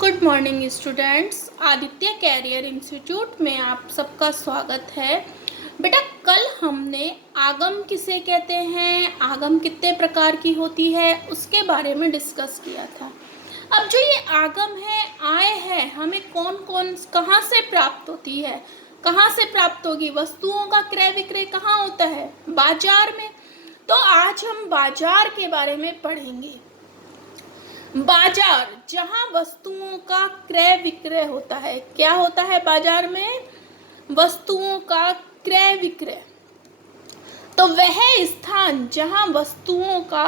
Good morning students, Aditya career institute में आप सबका स्वागत है। बेटा, कल हमने आगम किसे कहते हैं, आगम कितने प्रकार की होती है, उसके बारे में डिस्कस किया था। अब जो ये आगम है, आय है, हमें कौन कौन कहाँ से प्राप्त होती है, कहाँ से प्राप्त होगी? वस्तुओं का क्रय विक्रय कहाँ होता है? बाजार में। तो आज हम बाजार के बारे में पढ़ेंगे। बाजार, जहां वस्तुओं का क्रय विक्रय होता है। क्या होता है बाजार में? वस्तुओं का क्रय विक्रय। तो वह स्थान जहां वस्तुओं का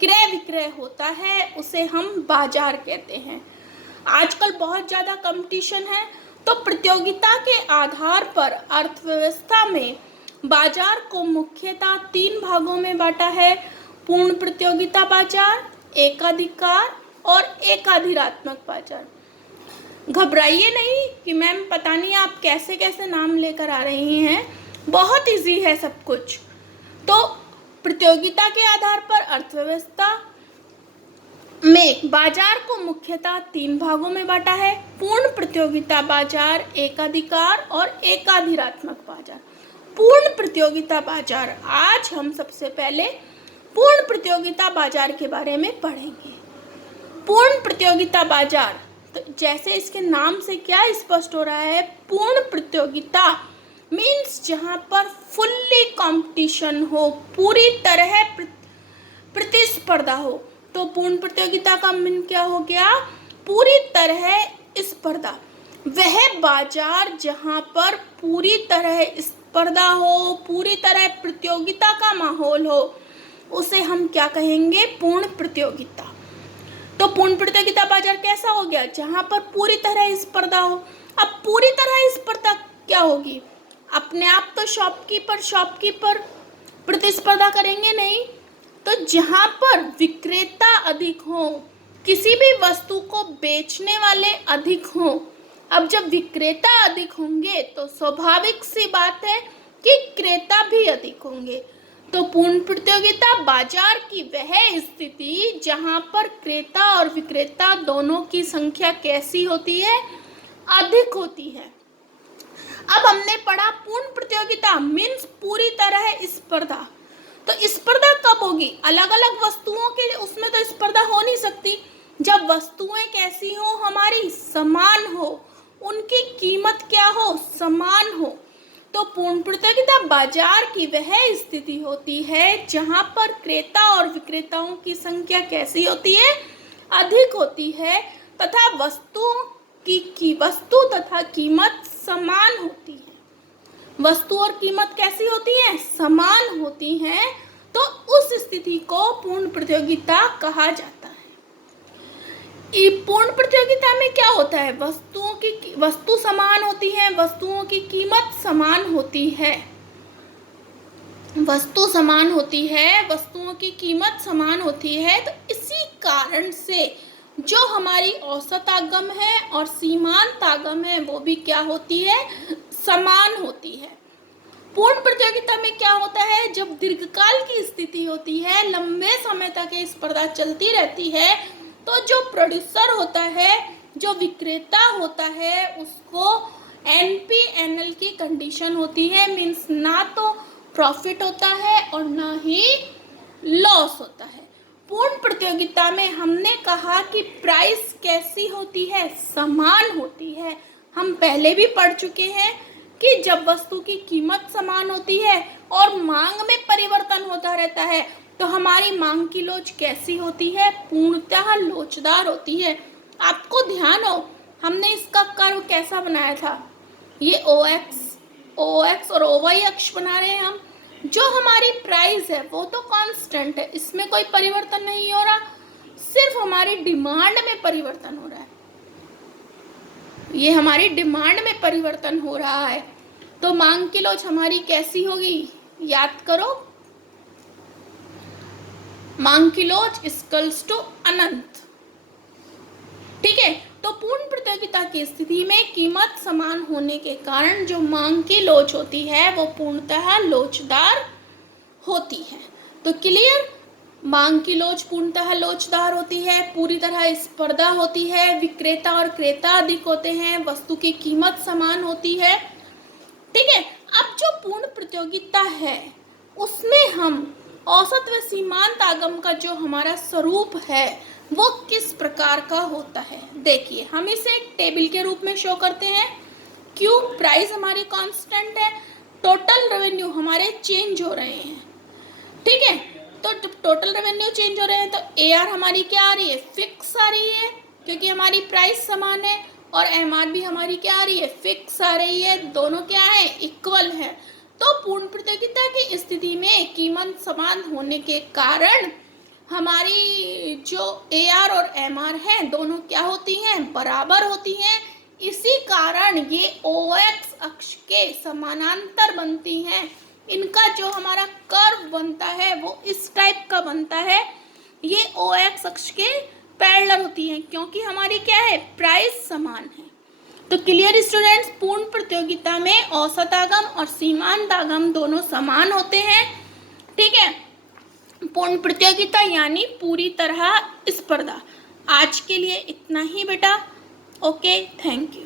क्रय विक्रय होता है उसे हम बाजार कहते हैं। आजकल बहुत ज़्यादा कंपटीशन है, तो प्रतियोगिता के आधार पर अर्थव्यवस्था में बाजार को मुख्यतः 3 भागों में बांटा है। पूर्ण प्रतियोगिता बाजार, एकाधिकार और एकाधिरात्मक बाजार। घबराइए नहीं कि मैम पता नहीं आप कैसे कैसे नाम लेकर आ रही हैं, बहुत इजी है सब कुछ। तो प्रतियोगिता के आधार पर अर्थव्यवस्था में बाजार को मुख्यतः 3 भागों में बांटा है। पूर्ण प्रतियोगिता बाजार, एकाधिकार और एकाधिरात्मक बाजार। पूर्ण प्रतियोगिता बाजार, आज हम सबसे पहले पूर्ण प्रतियोगिता बाजार के बारे में पढ़ेंगे। पूर्ण प्रतियोगिता बाजार, तो जैसे इसके नाम से क्या स्पष्ट हो रहा है, पूर्ण प्रतियोगिता मीन्स जहां पर फुल्ली कंपटीशन हो, पूरी तरह प्रतिस्पर्धा हो। तो पूर्ण प्रतियोगिता का मीन क्या हो गया? पूरी तरह स्पर्धा। वह बाजार जहां पर पूरी तरह स्पर्धा हो, पूरी तरह प्रतियोगिता का माहौल हो, उसे हम क्या कहेंगे? पूर्ण प्रतियोगिता। तो पूर्ण प्रतियोगिता बाजार कैसा हो गया? जहां पर पूरी तरह स्पर्धा हो। अब पूरी तरह स्पर्धा क्या होगी? अपने आप तो शॉपकीपर प्रतिस्पर्धा करेंगे नहीं, तो जहां पर विक्रेता अधिक हो, किसी भी वस्तु को बेचने वाले अधिक हो। अब जब विक्रेता अधिक होंगे तो स्वाभाविक सी बात है कि क्रेता भी अधिक होंगे। तो पूर्ण प्रतियोगिता बाजार की वह स्थिति जहां पर क्रेता और विक्रेता दोनों की संख्या कैसी होती है? अधिक होती है। अब हमने पढ़ा पूर्ण प्रतियोगिता मीन्स पूरी तरह स्पर्धा। तो स्पर्धा कब होगी? अलग अलग वस्तुओं के उसमें तो स्पर्धा हो नहीं सकती। जब वस्तुएं कैसी हो? हमारी समान हो, उनकी कीमत क्या हो? समान हो। तो पूर्ण प्रतियोगिता बाजार की वह स्थिति होती है जहां पर क्रेता और विक्रेताओं की संख्या कैसी होती है? अधिक होती है, तथा वस्तु तथा कीमत समान होती है। वस्तु और कीमत कैसी होती है? समान होती हैं। तो उस स्थिति को पूर्ण प्रतियोगिता कहा जाता है। पूर्ण प्रतियोगिता में क्या होता है? वस्तु समान होती है, वस्तुओं की कीमत समान होती है। वस्तु समान होती है, वस्तुओं की कीमत समान होती है। तो इसी कारण से जो हमारी औसत आगम है और सीमांत आगम है वो भी क्या होती है? समान होती है। पूर्ण प्रतियोगिता में क्या होता है? जब दीर्घकाल की स्थिति होती है, लंबे समय तक ये स्पर्धा चलती रहती है, तो जो प्रोड्यूसर होता है, जो विक्रेता होता है, उसको NPNL की कंडीशन होती है। मीन्स ना तो प्रॉफिट होता है और ना ही लॉस होता है। पूर्ण प्रतियोगिता में हमने कहा कि प्राइस कैसी होती है? समान होती है। हम पहले भी पढ़ चुके हैं कि जब वस्तु की कीमत समान होती है और मांग में परिवर्तन होता रहता है, तो हमारी मांग की लोच कैसी होती है? पूर्णतः लोचदार होती है। आपको ध्यान हो, हमने इसका कर्व कैसा बनाया था? ये OX और OY अक्ष बना रहे हैं हम। जो हमारी प्राइस है वो तो कांस्टेंट है, इसमें कोई परिवर्तन नहीं हो रहा, सिर्फ हमारी डिमांड में परिवर्तन हो रहा है। ये हमारी डिमांड में परिवर्तन हो रहा है। तो मांग की लोच हमारी कैसी होगी? याद करो, मांग की लोच इक्वल्स टू अनंत। ठीक है। तो पूर्ण प्रतियोगिता की स्थिति में कीमत समान होने के कारण जो मांग की लोच होती है वो पूर्णतः लोचदार होती है। तो क्लियर? मांग की लोच पूर्णतः लोचदार होती है, पूरी तरह स्पर्धा होती है, विक्रेता और क्रेता अधिक होते हैं, वस्तु की कीमत समान होती है। ठीक है, अब जो पूर्ण प्रतियोगिता है उसमें हम औसत व सीमांत आगम का जो हमारा स्वरूप है वो किस प्रकार का होता है। देखिए, हम इसे एक टेबल के रूप में शो करते हैं। क्यों? प्राइस हमारी कांस्टेंट है, टोटल रेवेन्यू हमारे चेंज हो रहे हैं। ठीक है, तो टोटल रेवेन्यू चेंज हो रहे हैं तो AR हमारी क्या आ रही है? फिक्स आ रही है, क्योंकि हमारी प्राइस समान है, और MR भी हमारी क्या आ रही है? फिक्स आ रही है। दोनों क्या है? इक्वल है। तो पूर्ण प्रतियोगिता की स्थिति में कीमत समान होने के कारण हमारी जो AR और MR हैं दोनों क्या होती हैं? बराबर होती हैं। इसी कारण ये OX अक्ष के समानांतर बनती हैं। इनका जो हमारा कर्व बनता है वो इस टाइप का बनता है। ये OX अक्ष के पैरेलल होती हैं, क्योंकि हमारी क्या है? प्राइस समान है। तो क्लियर स्टूडेंट्स, पूर्ण प्रतियोगिता में औसत आगम और सीमांत आगम दोनों समान होते हैं। ठीक है, पूर्ण प्रतियोगिता यानी पूरी तरह स्पर्धा। आज के लिए इतना ही बेटा। Okay, thank you.